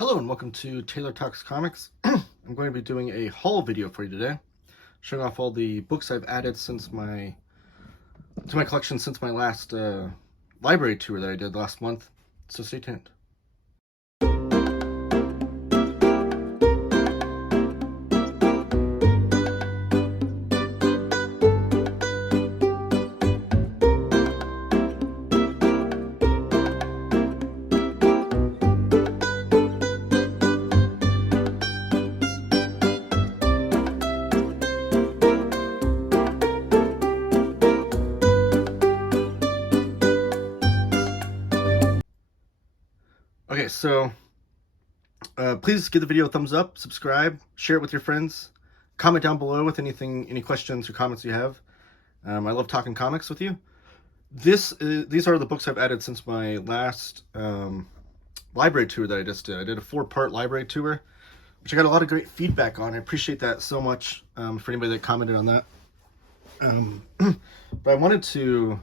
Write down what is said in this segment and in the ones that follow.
Hello and welcome to Taylor Talks Comics. I'm going to be doing a haul video for you today, showing off all the books I've added since my collection since my last library tour that I did last month. So stay tuned. Okay, so please give the video a thumbs up, subscribe, share it with your friends, comment down below with any questions or comments you have. I love talking comics with you. These are the books I've added since my last library tour that I just did. I did a 4-part library tour, which I got a lot of great feedback on. I appreciate that so much for anybody that commented on that. But I wanted to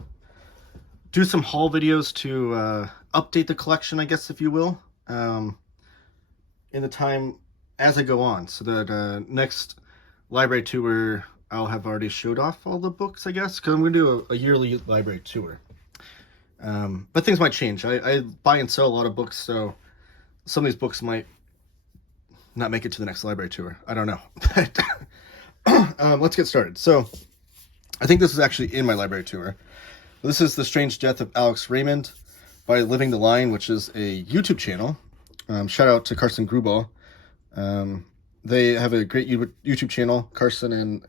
do some haul videos to update the collection, I guess, if you will, in the time as I go on, so that next library tour I'll have already showed off all the books, I guess, because I'm going to do a yearly library tour. But things might change. I buy and sell a lot of books, so some of these books might not make it to the next library tour. I don't know. But let's get started. So I think this is actually in my library tour. This is The Strange Death of Alex Raymond by Living the Line, which is a YouTube channel. Shout out to Carson Grubal. They have a great YouTube channel, Carson, and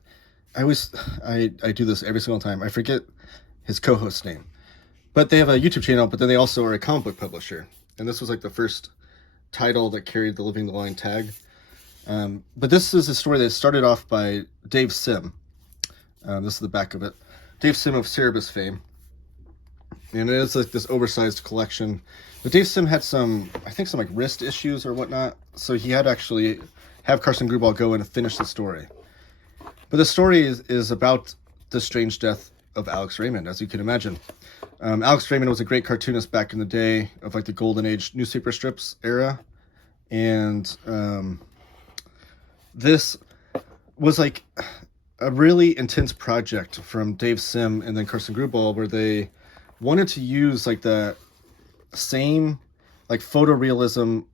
I do this every single time. I forget his co-host's name. But they have a YouTube channel, but then they also are a comic book publisher. And this was like the first title that carried the Living the Line tag. But this is a story that started off by Dave Sim. This is the back of it. Dave Sim of Cerebus fame. And it is like this oversized collection. But Dave Sim had some like wrist issues or whatnot. So he had to actually have Carson Grubal go in and finish the story. But the story is about the strange death of Alex Raymond, as you can imagine. Alex Raymond was a great cartoonist back in the day of like the Golden Age newspaper strips era. And this was like a really intense project from Dave Sim and then Carson Grubal, where they wanted to use like the same like photorealism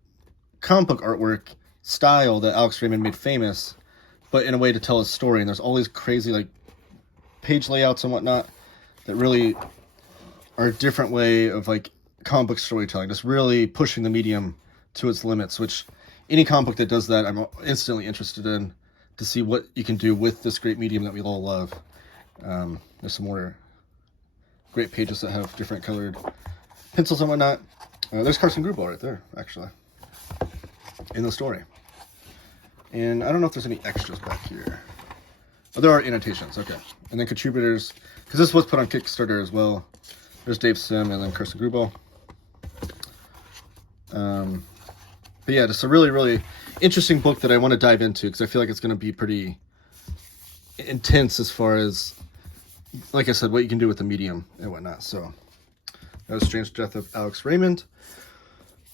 comic book artwork style that Alex Raymond made famous, but in a way to tell a story. And there's all these crazy like page layouts and whatnot that really are a different way of like comic book storytelling, just really pushing the medium to its limits, which any comic book that does that I'm instantly interested in, to see what you can do with this great medium that we all love. There's some more great pages that have different colored pencils and whatnot. There's Carson Grubal right there, actually, in the story. And I don't know if there's any extras back here. Oh, there are annotations, okay. And then contributors, because this was put on Kickstarter as well. There's Dave Sim and then Carson Grubal. But yeah, just a really, really interesting book that I want to dive into, because I feel like it's going to be pretty intense as far as, like I said, what you can do with the medium and whatnot. So that was Strange Death of Alex Raymond.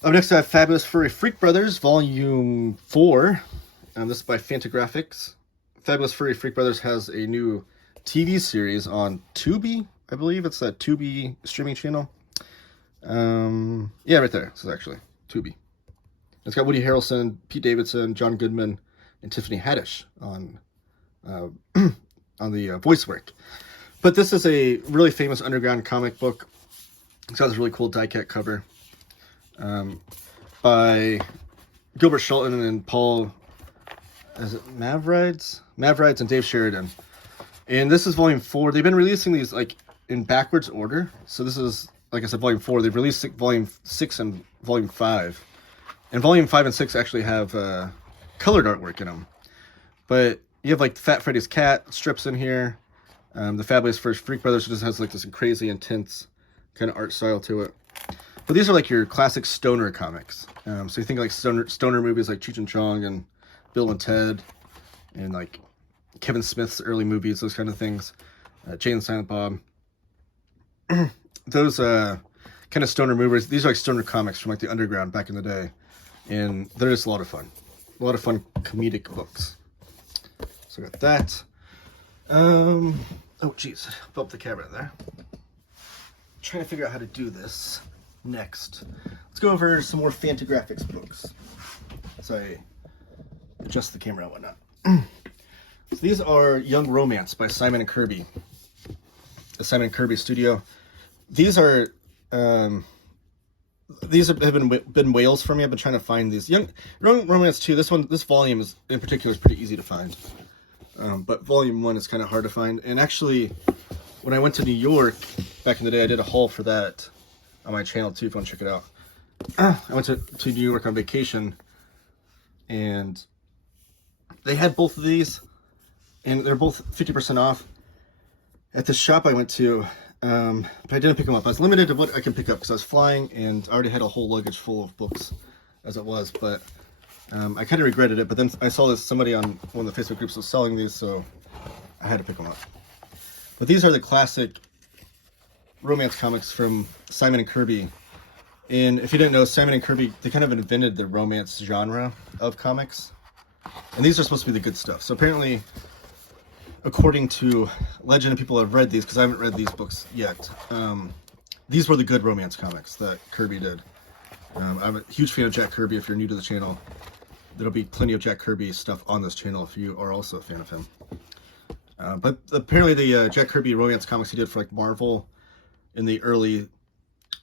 Up next I have Fabulous Furry Freak Brothers, Volume 4. This is by Fantagraphics. Fabulous Furry Freak Brothers has a new TV series on Tubi, I believe. It's that Tubi streaming channel. Yeah, right there. This is actually Tubi. It's got Woody Harrelson, Pete Davidson, John Goodman, and Tiffany Haddish on the voice work. But this is a really famous underground comic book. It's got this really cool die-cut cover by Gilbert Shelton and Paul, is it Mavrides and Dave Sheridan. And this is Volume 4. They've been releasing these like in backwards order. So this is, like I said, Volume 4. They've released Volume 6 and Volume 5. And Volume 5 and 6 actually have colored artwork in them. But you have like Fat Freddy's Cat strips in here. The Fabulous Freak Brothers just has like this crazy intense kind of art style to it. But these are like your classic stoner comics. So you think like stoner movies like Cheech and Chong and Bill and Ted, and like Kevin Smith's early movies, those kind of things. Jay and Silent Bob. Those kind of stoner movies. These are like stoner comics from like the underground back in the day. And they're just a lot of fun. A lot of fun comedic books. So I got that. Oh geez, bump the camera there. Trying to figure out how to do this next. Let's go over some more Fantagraphics books. So I adjust the camera and whatnot. So these are Young Romance by Simon and Kirby. The Simon and Kirby studio. These are have been whales for me. I've been trying to find these. Young Romance 2. This volume is in particular is pretty easy to find. But volume 1 is kind of hard to find. And actually, when I went to New York back in the day, I did a haul for that on my channel too, if you want to check it out. I went to New York on vacation, and they had both of these, and they're both 50% off at the shop I went to, but I didn't pick them up. I was limited to what I can pick up because I was flying, and I already had a whole luggage full of books as it was, but I kind of regretted it. But then I saw somebody on one of the Facebook groups was selling these, so I had to pick them up. But these are the classic romance comics from Simon and Kirby. And if you didn't know, Simon and Kirby, they kind of invented the romance genre of comics. And these are supposed to be the good stuff. So apparently, according to legend and people that have read these, because I haven't read these books yet, these were the good romance comics that Kirby did. I'm a huge fan of Jack Kirby. If you're new to the channel, there'll be plenty of Jack Kirby stuff on this channel if you are also a fan of him. But apparently the Jack Kirby romance comics he did for like Marvel in the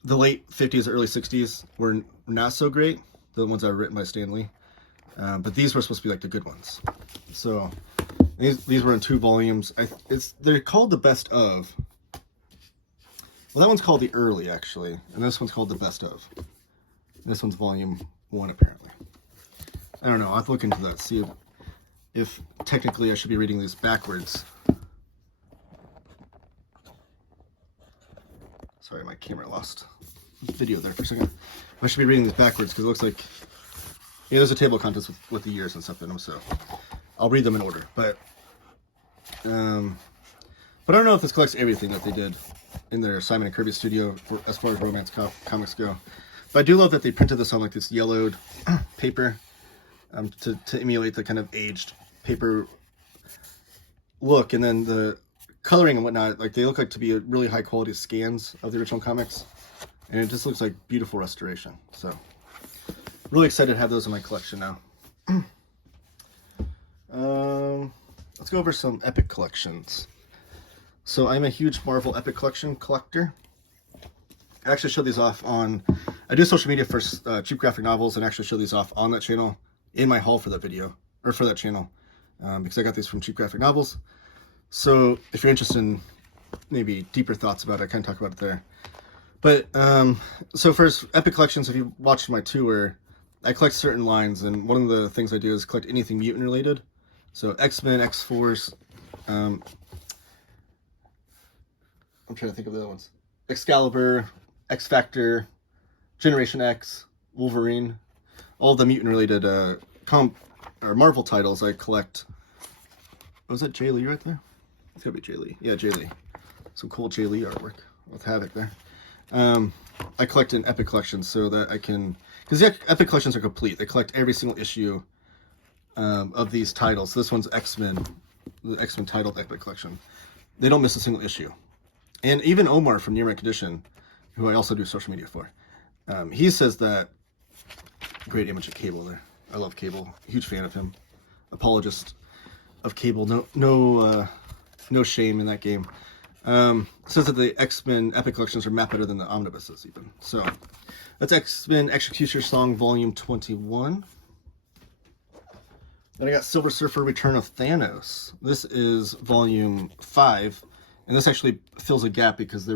late 50s, early 60s were not so great. The ones that were written by Stan Lee. But these were supposed to be like the good ones. So these were in 2 volumes. They're called the best of. Well, that one's called the early actually, and this one's called the best of. This one's volume 1 apparently. I don't know. I'll have to look into that. See if technically I should be reading these backwards. Sorry, my camera lost video there for a second. I should be reading these backwards because it looks like, yeah, there's a table of contents with the years and stuff in them, so I'll read them in order. But I don't know if this collects everything that they did in their Simon and Kirby studio as far as romance comics go. But I do love that they printed this on like this yellowed paper to emulate the kind of aged paper look, and then the coloring and whatnot, like they look like to be really high quality scans of the original comics, and it just looks like beautiful restoration. So really excited to have those in my collection now. Let's go over some Epic collections. So I'm a huge Marvel Epic collection collector. I actually show these off on, I do social media for cheap graphic novels, and actually show these off on that channel in my haul for that video, or for that channel, because I got these from cheap graphic novels. So if you're interested in maybe deeper thoughts about it, I kind of talk about it there. But so for Epic collections, if you watched my tour, I collect certain lines, and one of the things I do is collect anything mutant related. So X-Men, X-Force, I'm trying to think of the other ones. Excalibur, X-Factor, Generation X, Wolverine, all the mutant related Marvel titles I collect. Was that Jay Lee right there? It's gotta be Jay Lee. Yeah, Jay Lee. Some cool Jay Lee artwork with Havoc there. I collect in Epic collections so that I can, because the Epic collections are complete. They collect every single issue of these titles. So this one's X-Men, the X-Men titled Epic collection. They don't miss a single issue. And even Omar from Near My Condition, who I also do social media for, he says that, great image of Cable there. I love Cable. Huge fan of him. Apologist of Cable. No shame in that game. Says that the X-Men Epic collections are map better than the omnibuses even. So that's X-Men Executioner Song Volume 21. Then I got Silver Surfer Return of Thanos. This is Volume 5. And this actually fills a gap because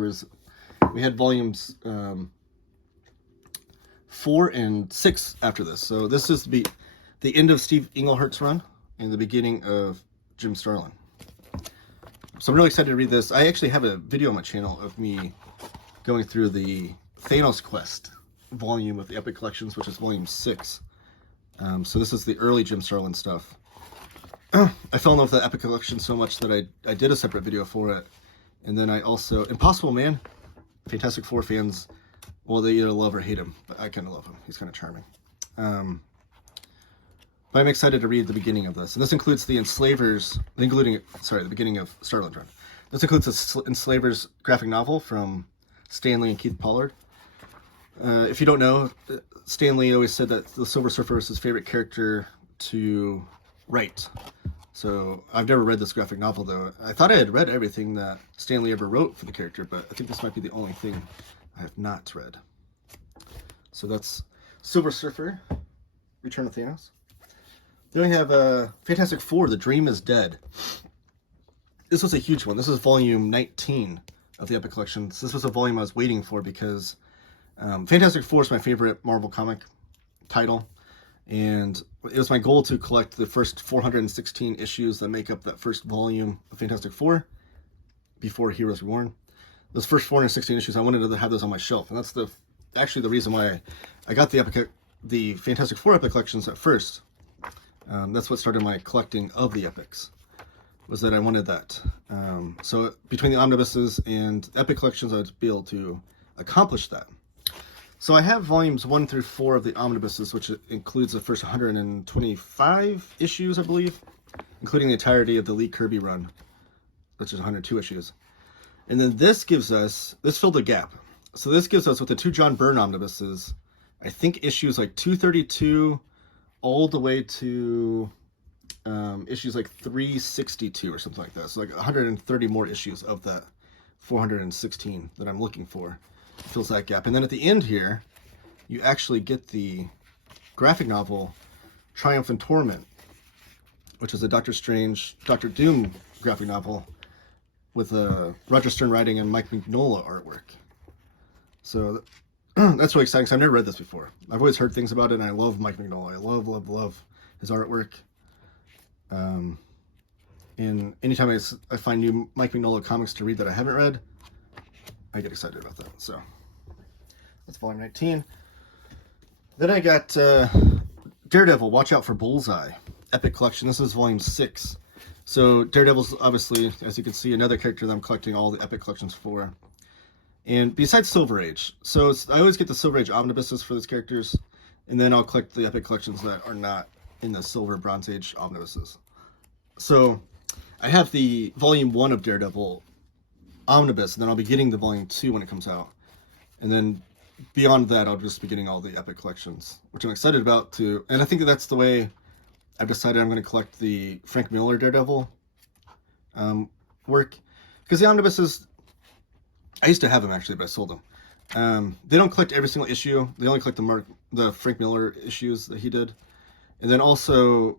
we had volumes 4 and 6 after this. So this is the end of Steve Englehart's run and the beginning of Jim Starlin. So I'm really excited to read this. I actually have a video on my channel of me going through the Thanos Quest volume of the Epic Collections, which is volume 6. So this is the early Jim Starlin stuff. I fell in love with the Epic Collection so much that I did a separate video for it. And then I also, Impossible Man, Fantastic Four fans, well, they either love or hate him, but I kind of love him. He's kind of charming. But I'm excited to read the beginning of this. And this includes the Enslavers, the beginning of Starland Run. This includes the Enslavers graphic novel from Stan Lee and Keith Pollard. If you don't know, Stan Lee always said that the Silver Surfer was his favorite character to write. So I've never read this graphic novel, though. I thought I had read everything that Stan Lee ever wrote for the character, but I think this might be the only thing I have not read. So that's Silver Surfer, Return of Thanos. Then we have Fantastic Four, The Dream is Dead. This was a huge one. This is volume 19 of the Epic Collection. So this was a volume I was waiting for because Fantastic Four is my favorite Marvel comic title. And it was my goal to collect the first 416 issues that make up that first volume of Fantastic Four before Heroes Reborn. Those first 416 issues, I wanted to have those on my shelf. And that's actually the reason why I got the Fantastic Four Epic Collections at first. That's what started my collecting of the Epics, was that I wanted that. So between the Omnibuses and Epic Collections, I would be able to accomplish that. So I have volumes 1 through 4 of the Omnibuses, which includes the first 125 issues, I believe, including the entirety of the Lee Kirby run, which is 102 issues. And then this filled a gap. So this gives us, with the 2 John Byrne Omnibuses, I think issues like 232 all the way to issues like 362 or something like that. So like 130 more issues of that 416 that I'm looking for. Fills that gap. And then at the end here, you actually get the graphic novel Triumph and Torment, which is a Doctor Strange, Doctor Doom graphic novel with Roger Stern writing and Mike Mignola artwork. So that's really exciting because I've never read this before. I've always heard things about it, and I love Mike Mignola. I love his artwork. And anytime I find new Mike Mignola comics to read that I haven't read, I get excited about that. So that's volume 19. Then I got Daredevil, Watch Out for Bullseye, Epic Collection. This is volume 6. So Daredevil's obviously, as you can see, another character that I'm collecting all the Epic Collections for. And besides Silver Age, so I always get the Silver Age omnibuses for those characters, and then I'll collect the Epic Collections that are not in the Silver Bronze Age omnibuses. So I have the volume 1 of Daredevil omnibus, and then I'll be getting the volume 2 when it comes out. And then beyond that, I'll just be getting all the Epic Collections, which I'm excited about too. And I think that's the way I've decided I'm going to collect the Frank Miller Daredevil work. Because the omnibuses, I used to have them actually, but I sold them. They don't collect every single issue. They only collect the Frank Miller issues that he did. And then also,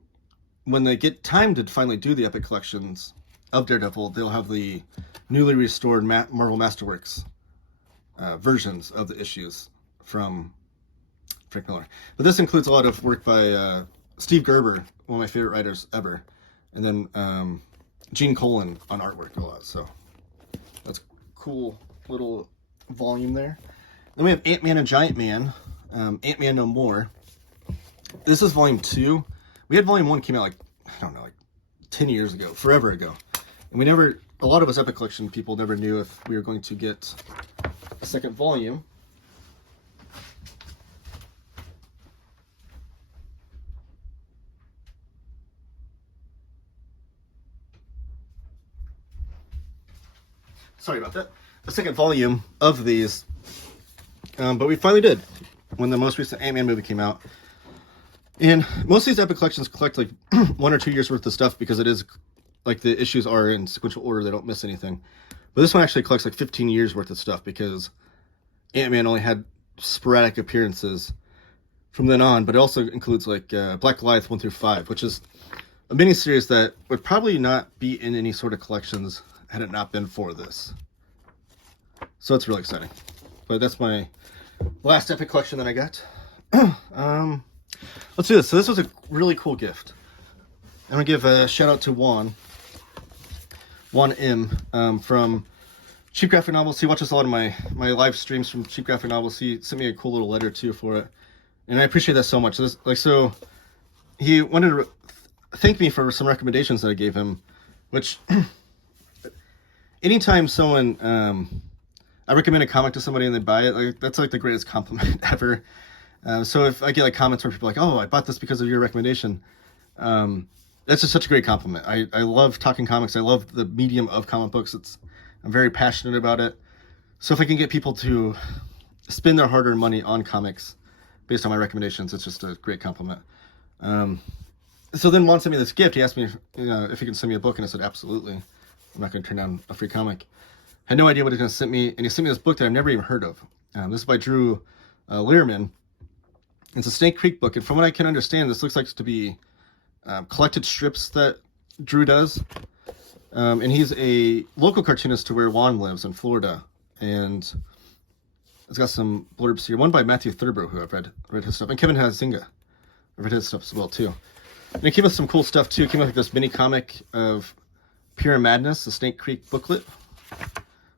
when they get time to finally do the Epic Collections of Daredevil, they'll have the newly restored Marvel Masterworks versions of the issues from Frank Miller. But this includes a lot of work by Steve Gerber, one of my favorite writers ever, and then Gene Colan on artwork a lot. So that's a cool little volume there. Then we have Ant-Man and Giant Man, Ant-Man No More. This is volume 2. We had volume 1 came out like 10 years ago, forever ago. And a lot of us Epic Collection people never knew if we were going to get a second volume. Sorry about that. A second volume of these. But we finally did when the most recent Ant-Man movie came out. And most of these Epic Collections collect like 1 or 2 years worth of stuff because it is like the issues are in sequential order. They don't miss anything. But this one actually collects like 15 years worth of stuff because Ant-Man only had sporadic appearances from then on. But it also includes like Black Goliath 1 through 5, which is a miniseries that would probably not be in any sort of collections had it not been for this. So it's really exciting. But that's my last Epic Collection that I got. Let's do this. So this was a really cool gift. I'm going to give a shout out to Juan M. From Cheap Graphic Novels. He watches a lot of my live streams from Cheap Graphic Novels. He sent me a cool little letter too for it. And I appreciate that so much. So he wanted to thank me for some recommendations that I gave him, which anytime someone, I recommend a comic to somebody and they buy it, like that's like the greatest compliment ever. So if I get like comments where people are like, oh, I bought this because of your recommendation, that's just such a great compliment. I love talking comics. I love the medium of comic books. I'm very passionate about it. So if I can get people to spend their hard-earned money on comics based on my recommendations, it's just a great compliment. So then Juan sent me this gift. He asked me if he can send me a book, and I said, absolutely. I'm not going to turn down a free comic. Had no idea what he was going to send me, and he sent me this book that I've never even heard of. This is by Drew Lehrman. It's a Snake Creek book, and from what I can understand, this looks like to be collected strips that Drew does. And he's a local cartoonist to where Juan lives in Florida. And it's got some blurbs here. One by Matthew Thurber, who I've read his stuff. And Kevin Hazinga. I've read his stuff as well, too. And he came with some cool stuff, too. He came with like this mini comic of Pure Madness, the Snake Creek booklet.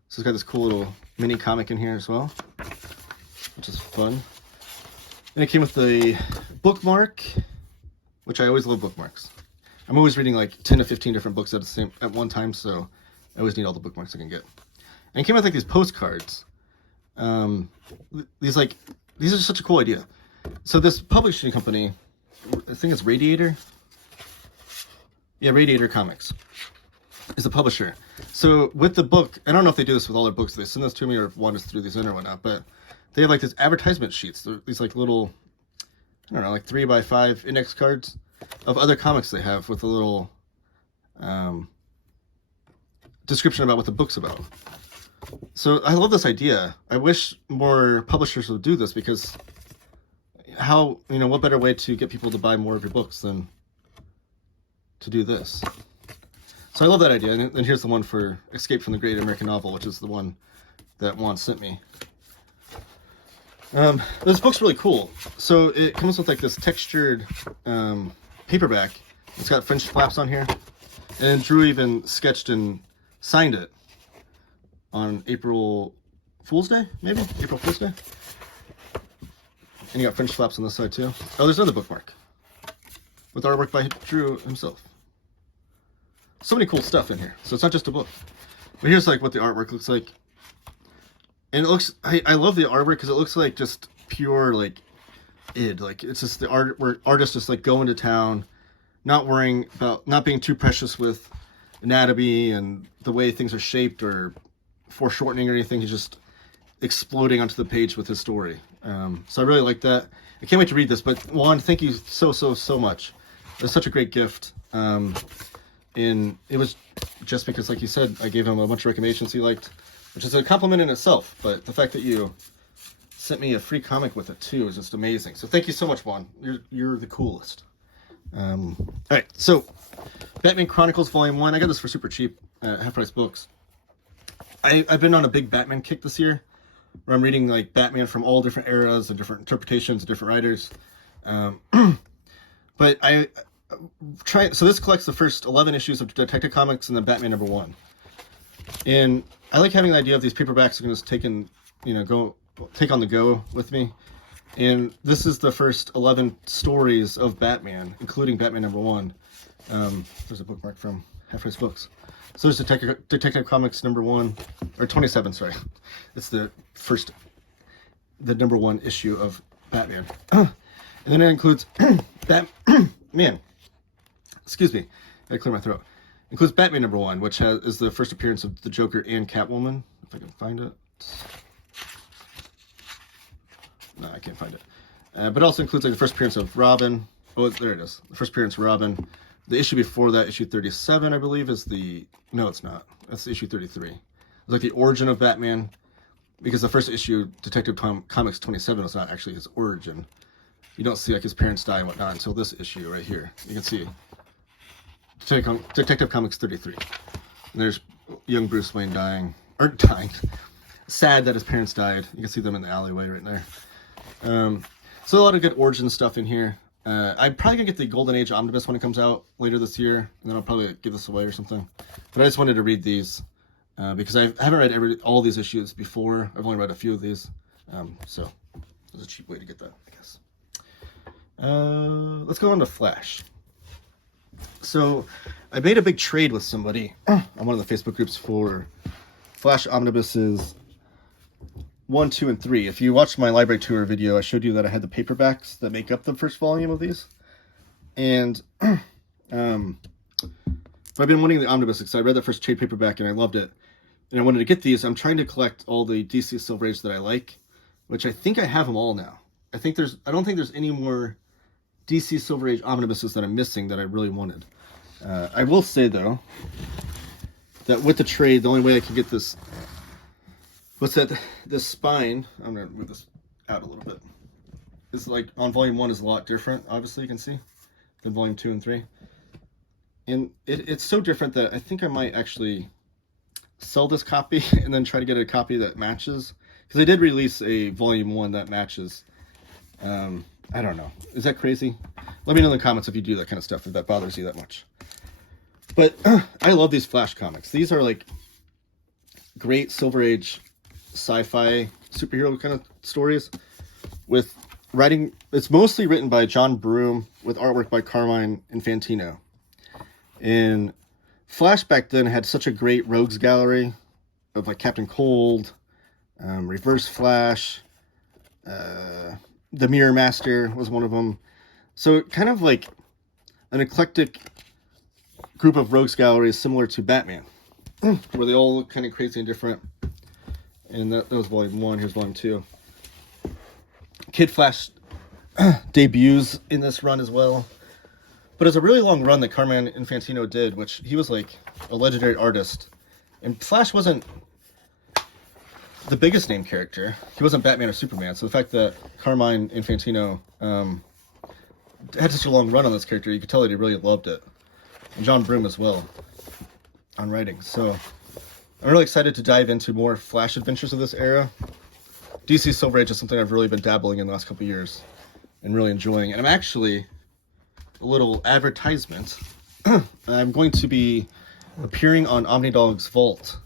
So it's got this cool little mini comic in here as well, which is fun. And it came with the bookmark, which I always love bookmarks. I'm always reading like 10 to 15 different books at one time, so I always need all the bookmarks I can get. And it came with like these postcards. These are such a cool idea. So this publishing company, I think it's Radiator. Yeah, Radiator Comics is the publisher. So with the book, I don't know if they do this with all their books. They send this to me, or if one is through these in or whatnot. But they have like these advertisement sheets. These like little, I don't know, like 3x5 index cards of other comics they have with a little description about what the book's about. So I love this idea. I wish more publishers would do this, because what better way to get people to buy more of your books than to do this? So I love that idea. And here's the one for Escape from the Great American Novel, which is the one that Juan sent me. This book's really cool. So it comes with like this textured paperback. It's got French flaps on here. And Drew even sketched and signed it on April Fool's Day, maybe? April Fool's Day? And you got French flaps on this side too. Oh, there's another bookmark with artwork by Drew himself. So many cool stuff in here. So it's not just a book. But here's like what the artwork looks like. And it looks, I love the artwork because it looks like just pure like id. Like it's just the art where artists just like go into town, not worrying about, not being too precious with anatomy and the way things are shaped or foreshortening or anything. He's just exploding onto the page with his story. So I really like that. I can't wait to read this. But Juan, thank you so much. It's such a great gift. And it was just because, like you said, I gave him a bunch of recommendations he liked, which is a compliment in itself. But the fact that you sent me a free comic with it too is just amazing. So thank you so much, Juan. You're the coolest. All right, so Batman Chronicles Volume 1. I got this for super cheap at Half Price Books. I've been on a big Batman kick this year, where I'm reading like Batman from all different eras and different interpretations of different writers. But so this collects the first 11 issues of Detective Comics and then Batman #1. And I like having the idea of these paperbacks are going to take on the go with me. And this is the first 11 stories of Batman, including Batman #1. There's a bookmark from Half Price Books. So there's Detective Comics #1, or 27, sorry. It's the #1 issue of Batman. And then it includes Man, excuse me, I gotta clear my throat. Includes Batman #1, which is the first appearance of the Joker and Catwoman. If I can find it. No, I can't find it. But it also includes like the first appearance of Robin. Oh, there it is. The first appearance of Robin. The issue before that, issue 37, I believe, is the... No, it's not. That's issue 33. It's like the origin of Batman. Because the first issue, Detective Comics 27, is not actually his origin. You don't see like his parents die and whatnot until this issue right here. You can see Detective Comics 33. And there's young Bruce Wayne dying. Sad that his parents died. You can see them in the alleyway right there. So a lot of good origin stuff in here. I'm probably gonna get the Golden Age Omnibus when it comes out later this year, and then I'll probably give this away or something. But I just wanted to read these because I haven't read all these issues before. I've only read a few of these, so it's a cheap way to get that, I guess. Let's go on to Flash. So I made a big trade with somebody on one of the Facebook groups for Flash Omnibuses 1, 2, and 3. If you watched my library tour video, I showed you that I had the paperbacks that make up the first volume of these. And but I've been wanting the omnibus because I read the first trade paperback and I loved it. And I wanted to get these. I'm trying to collect all the DC Silver Age that I like, which I think I have them all now. I don't think there's any more DC Silver Age omnibuses that I'm missing that I really wanted. I will say, though, that with the trade, the only way I can get this... this spine... I'm going to move this out a little bit. It's like, on Volume 1 is a lot different, obviously, you can see, than Volume 2 and 3. And it's so different that I think I might actually sell this copy and then try to get a copy that matches. Because they did release a Volume 1 that matches. I don't know. Is that crazy? Let me know in the comments if you do that kind of stuff, if that bothers you that much. But I love these Flash comics. These are like great Silver Age sci-fi superhero kind of stories with writing. It's mostly written by John Broome with artwork by Carmine Infantino. And Flash back then had such a great rogues gallery of like Captain Cold, Reverse Flash, the Mirror Master was one of them. So kind of like an eclectic group of rogues galleries similar to Batman, where they all look kind of crazy and different. And that was Volume 1. Here's Volume 2. Kid Flash debuts in this run as well. But it's a really long run that Carmine Infantino did, which he was like a legendary artist. And Flash wasn't the biggest name character. He wasn't Batman or Superman. So the fact that Carmine Infantino had such a long run on this character, you could tell that he really loved it. And John Broome as well on writing. So I'm really excited to dive into more Flash adventures of this era. DC Silver Age is something I've really been dabbling in the last couple of years and really enjoying. And I'm actually, a little advertisement, I'm going to be appearing on OmniDog's Vault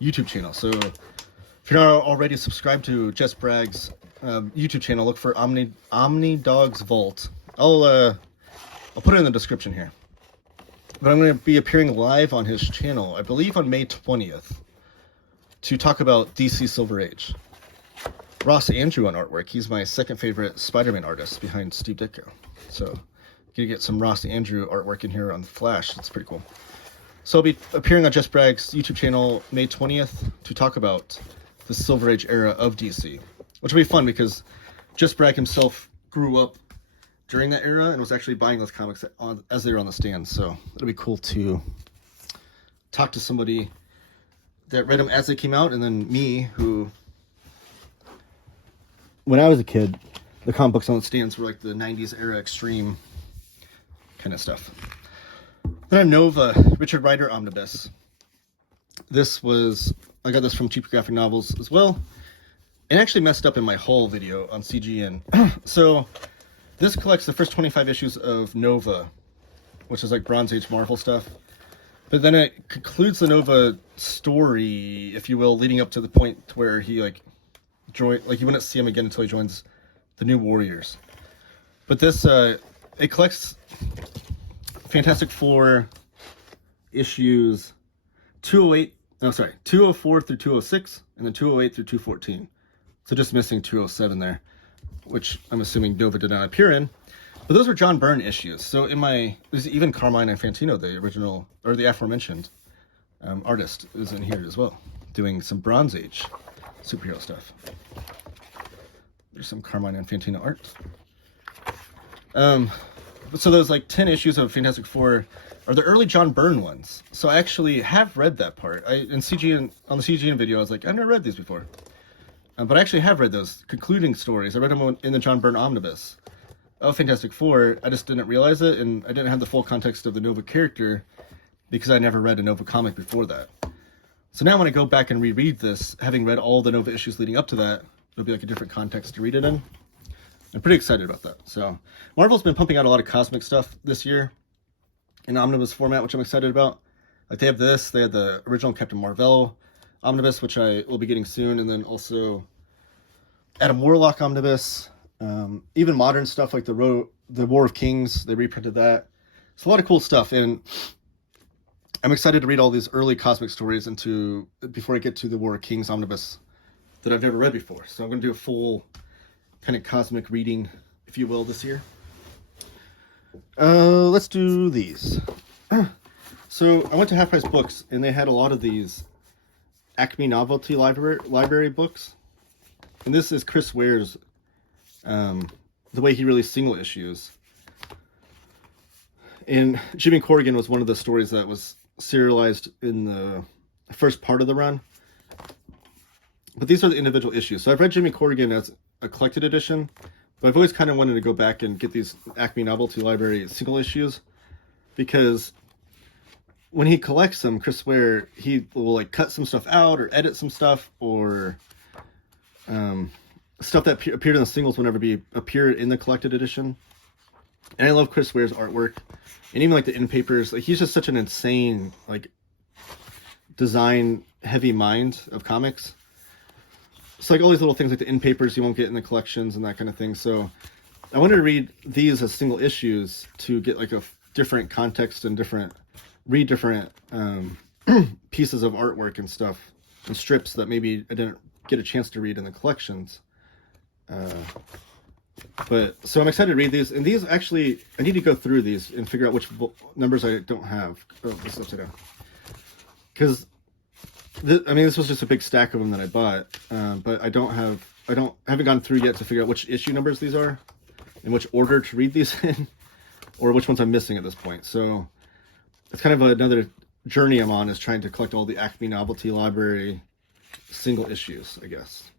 YouTube channel. So if you're not already subscribed to Jess Bragg's YouTube channel, look for OmniDog's Vault. I'll put it in the description here. But I'm going to be appearing live on his channel, I believe on May 20th, to talk about DC Silver Age. Ross Andrew on artwork. He's my second favorite Spider-Man artist behind Steve Ditko. So, gonna get some Ross Andrew artwork in here on Flash. That's pretty cool. So I'll be appearing on Jess Bragg's YouTube channel May 20th to talk about the Silver Age era of DC, which will be fun because Jess Bragg himself grew up during that era and was actually buying those comics as they were on the stand. So it'll be cool to talk to somebody that read them as they came out, and then me, who, when I was a kid, the comic books on the stands were like the 90s era extreme kind of stuff. Then a Nova Richard Rider Omnibus. I got this from Cheap Graphic Novels as well. And actually messed up in my haul video on CGN. So this collects the first 25 issues of Nova, which is like Bronze Age Marvel stuff. But then it concludes the Nova story, if you will, leading up to the point where he you wouldn't see him again until he joins the New Warriors. But this, it collects Fantastic Four issues 204 through 206, and then 208 through 214. So just missing 207 there, which I'm assuming Nova did not appear in. But those were John Byrne issues. So there's even Carmine Infantino, the original, or the aforementioned artist, is in here as well, doing some Bronze Age superhero stuff. There's some Carmine Infantino art. So those like 10 issues of Fantastic Four are the early John Byrne ones. So I actually have read that part. On the CGN video, I was like, I've never read these before. But I actually have read those concluding stories. I read them in the John Byrne Omnibus of Fantastic Four. I just didn't realize it, and I didn't have the full context of the Nova character because I never read a Nova comic before that. So now when I go back and reread this, having read all the Nova issues leading up to that, it'll be like a different context to read it in. I'm pretty excited about that. So Marvel's been pumping out a lot of cosmic stuff this year in omnibus format, which I'm excited about. Like they have this, they had the original Captain Marvel omnibus, which I will be getting soon, and then also Adam Warlock omnibus, even modern stuff like the War of Kings, they reprinted that. It's a lot of cool stuff, and I'm excited to read all these early cosmic stories before I get to the War of Kings omnibus that I've never read before. So I'm going to do a full kind of cosmic reading, if you will, this year. Let's do these. So I went to Half Price Books, and they had a lot of these Acme Novelty library books. And this is Chris Ware's, the way he released single issues. And Jimmy Corrigan was one of the stories that was serialized in the first part of the run. But these are the individual issues. So I've read Jimmy Corrigan as a collected edition, but I've always kind of wanted to go back and get these Acme Novelty Library single issues, because when he collects them, Chris Ware, he will like cut some stuff out or edit some stuff, or stuff that appeared in the singles will never appear in the collected edition. And I love Chris Ware's artwork, and even like the in papers. Like, he's just such an insane, like, design heavy mind of comics. It's like all these little things like the in papers you won't get in the collections and that kind of thing. So I wanted to read these as single issues to get like a different context and read different pieces of artwork and stuff and strips that maybe I didn't get a chance to read in the collections. But so I'm excited to read these, and these actually, I need to go through these and figure out which numbers I don't have. Oh, this is upside down. Because this was just a big stack of them that I bought, but I haven't gone through yet to figure out which issue numbers these are, and which order to read these in, or which ones I'm missing at this point. So it's kind of another journey I'm on, is trying to collect all the Acme Novelty Library single issues, I guess.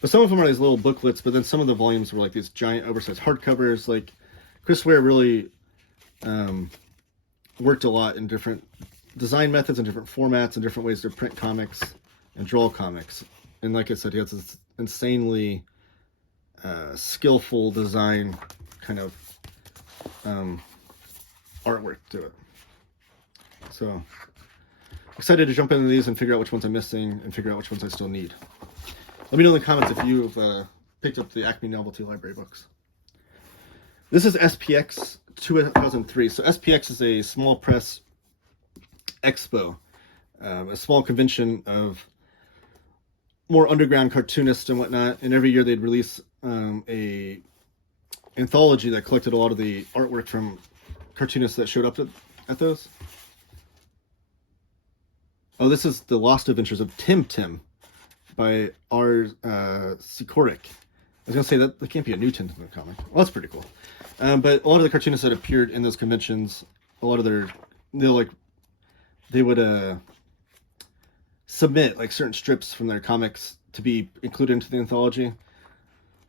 But some of them are these little booklets, but then some of the volumes were like these giant oversized hardcovers. Like, Chris Ware really worked a lot in different design methods and different formats and different ways to print comics and draw comics. And like I said, he has this insanely skillful design kind of artwork to it. So excited to jump into these and figure out which ones I'm missing and figure out which ones I still need. Let me know in the comments if you've picked up the Acme Novelty Library books. This is SPX 2003. So SPX is a small press expo, a small convention of more underground cartoonists and whatnot. And every year they'd release a anthology that collected a lot of the artwork from cartoonists that showed up at those. Oh, this is The Lost Adventures of Tim Tim by R. Sikoric. I was going to say that can't be a new Tim Tim comic. Well, that's pretty cool. But a lot of the cartoonists that appeared in those conventions, a lot of they would submit like certain strips from their comics to be included into the anthology.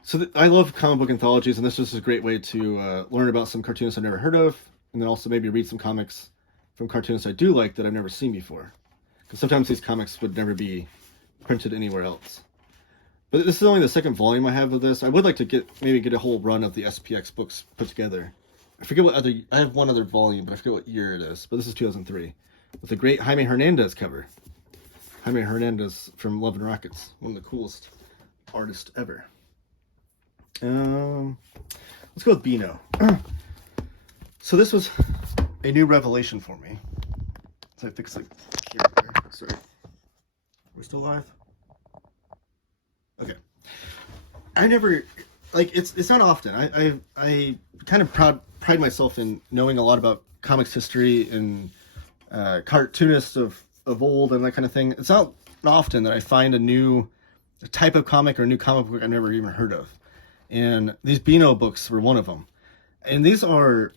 So I love comic book anthologies, and this is a great way to learn about some cartoonists I've never heard of, and then also maybe read some comics from cartoonists I do like that I've never seen before. Because sometimes these comics would never be printed anywhere else. But this is only the second volume I have of this. I would like to get a whole run of the SPX books put together. I forget I have one other volume, but I forget what year it is. But this is 2003. With the great Jaime Hernandez cover. Jaime Hernandez from Love and Rockets. One of the coolest artists ever. Let's go with Beano. So this was a new revelation for me. So I fix it here. Sorry. Are we still live? Okay. I never, like, it's not often. I kind of pride myself in knowing a lot about comics history and cartoonists of old and that kind of thing. It's not often that I find a new type of comic or a new comic book I've never even heard of. And these Beano books were one of them. And these are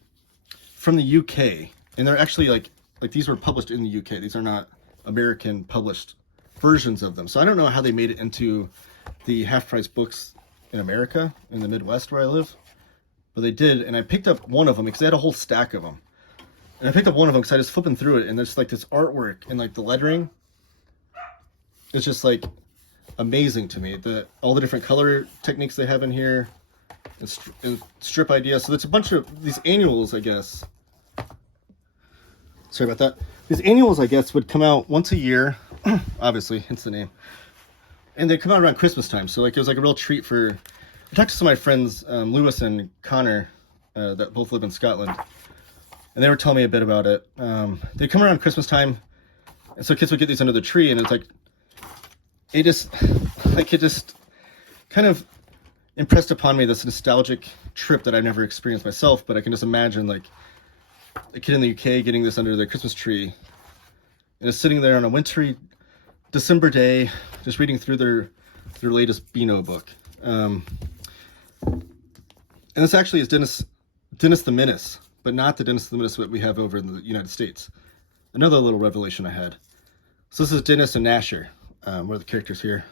from the UK. And they're actually like these were published in the UK. These are not American published versions of them. So I don't know how they made it into the half-price books in America, in the Midwest where I live. But they did, and I picked up one of them because they had a whole stack of them. And I picked up one of them because I was flipping through it, and there's like this artwork and like the lettering. It's just like amazing to me. All the different color techniques they have in here, and strip ideas. So there's a bunch of these annuals, I guess. Sorry about that. These annuals, I guess, would come out once a year. Obviously, hence the name. And they come out around Christmas time. So like it was like a real treat for... I talked to some of my friends, Lewis and Connor, that both live in Scotland. And they were telling me a bit about it. They come around Christmas time. And so kids would get these under the tree. And it's like... it just kind of impressed upon me this nostalgic trip that I've never experienced myself, but I can just imagine like a kid in the UK getting this under their Christmas tree and just sitting there on a wintry December day, just reading through their latest Beano book. And this actually is Dennis the Menace, but not the Dennis the Menace that we have over in the United States. Another little revelation I had. So this is Dennis and Nasher, one of the characters here.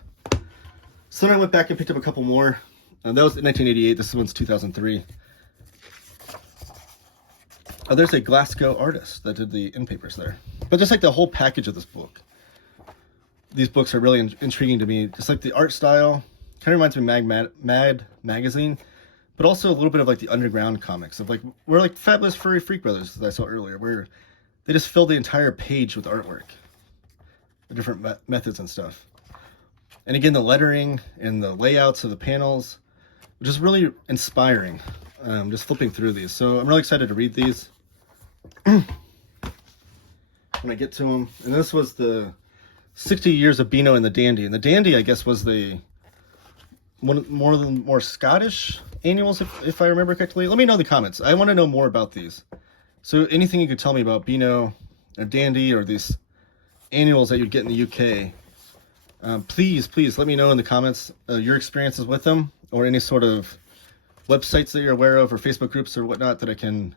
So then I went back and picked up a couple more. That was in 1988. This one's 2003. Oh, there's a Glasgow artist that did the end papers there. But just like the whole package of this book, these books are really intriguing to me. Just like the art style, kind of reminds me of Mad Magazine, but also a little bit of like the underground comics of like, we're like Fabulous Furry Freak Brothers that I saw earlier, where they just fill the entire page with artwork, the different methods and stuff. And again, the lettering and the layouts of the panels, which is really inspiring. Just flipping through these. So I'm really excited to read these when I get to them. And this was the 60 Years of Beano and the Dandy. And the Dandy, I guess, was the more Scottish annuals, if I remember correctly. Let me know in the comments. I want to know more about these. So anything you could tell me about Beano or Dandy or these annuals that you'd get in the UK, please let me know in the comments your experiences with them, or any sort of websites that you're aware of, or Facebook groups or whatnot that I can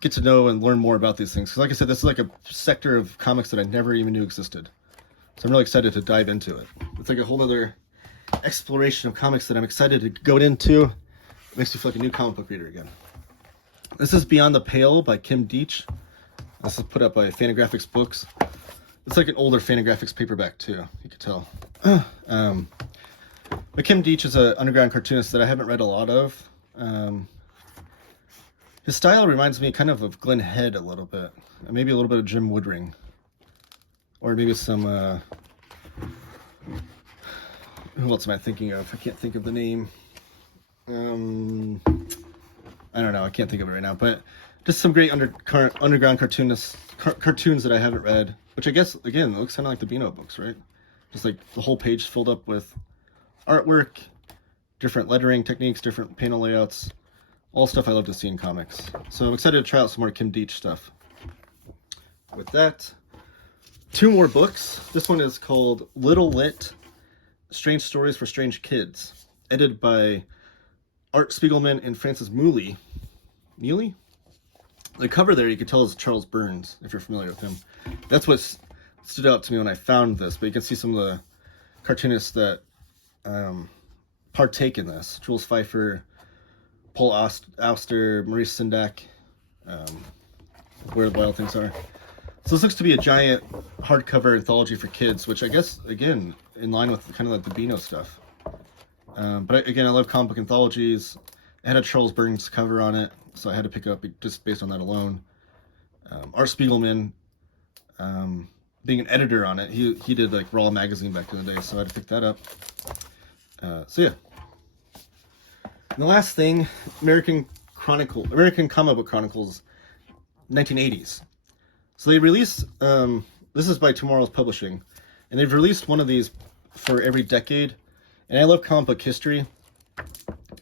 get to know and learn more about these things. Because like I said, this is like a sector of comics that I never even knew existed. So I'm really excited to dive into it. It's like a whole other exploration of comics that I'm excited to go into. It makes me feel like a new comic book reader again. This is Beyond the Pale by Kim Deitch. This is put up by Fantagraphics Books. It's like an older Fantagraphics paperback too, you could tell. But Kim Deitch is an underground cartoonist that I haven't read a lot of. His style reminds me kind of Glenn Head a little bit. Maybe a little bit of Jim Woodring. Or maybe some... who else am I thinking of? I can't think of the name. I don't know. I can't think of it right now. But just some great underground cartoons that I haven't read. Which I guess, again, looks kind of like the Beano books, right? Just like the whole page filled up with artwork, different lettering techniques, different panel layouts, all stuff I love to see in comics. So I'm excited to try out some more Kim Deitch stuff. With that, 2 more books. This one is called Little Lit, Strange Stories for Strange Kids, edited by Art Spiegelman and Francis Mooley. Neely? The cover there, you could tell is Charles Burns, if you're familiar with him. That's what stood out to me when I found this, but you can see some of the cartoonists that partake in this. Jules Pfeiffer, Paul Auster, Maurice Sendak, Where the Wild Things Are. So this looks to be a giant hardcover anthology for kids, which I guess, again, in line with kind of like the Beano stuff. But again, I love comic book anthologies. It had a Charles Burns cover on it, so I had to pick it up just based on that alone. Art Spiegelman, being an editor on it, he did like Raw magazine back in the day, so I had to pick that up. So yeah. And the last thing, American Comic Book Chronicles, 1980s. So they released, this is by Tomorrow's Publishing, and they've released one of these for every decade. And I love comic book history.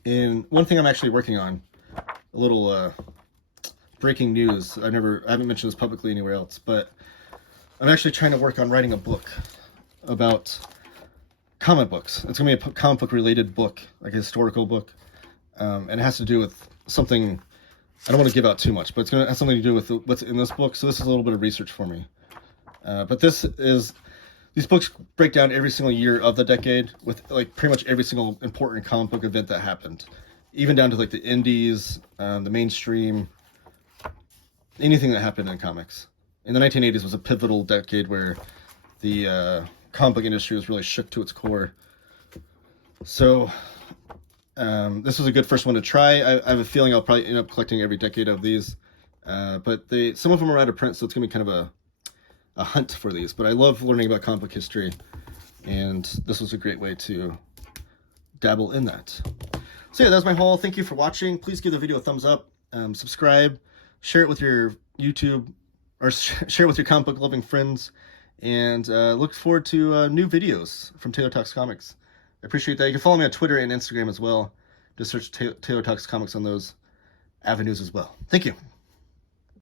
And one thing I'm actually working on, a little breaking news. I haven't mentioned this publicly anywhere else, but I'm actually trying to work on writing a book about comic books. It's gonna be a comic book related book, like a historical book, and it has to do with something. I don't want to give out too much, but it's gonna have something to do with what's in this book. So this is a little bit of research for me. But these books break down every single year of the decade with like pretty much every single important comic book event that happened, even down to like the indies, the mainstream, anything that happened in comics. In the 1980s was a pivotal decade where the comic book industry was really shook to its core. So this was a good first one to try. I have a feeling I'll probably end up collecting every decade of these, but some of them are out of print, so it's gonna be kind of a hunt for these. But I love learning about comic book history, and this was a great way to dabble in that. So yeah, that was my haul. Thank you for watching. Please give the video a thumbs up, subscribe, share it with your YouTube, or share it with your comic book loving friends, and look forward to new videos from Taylor Talks Comics. I appreciate that. You can follow me on Twitter and Instagram as well. Just search Taylor Talks Comics on those avenues as well. Thank you.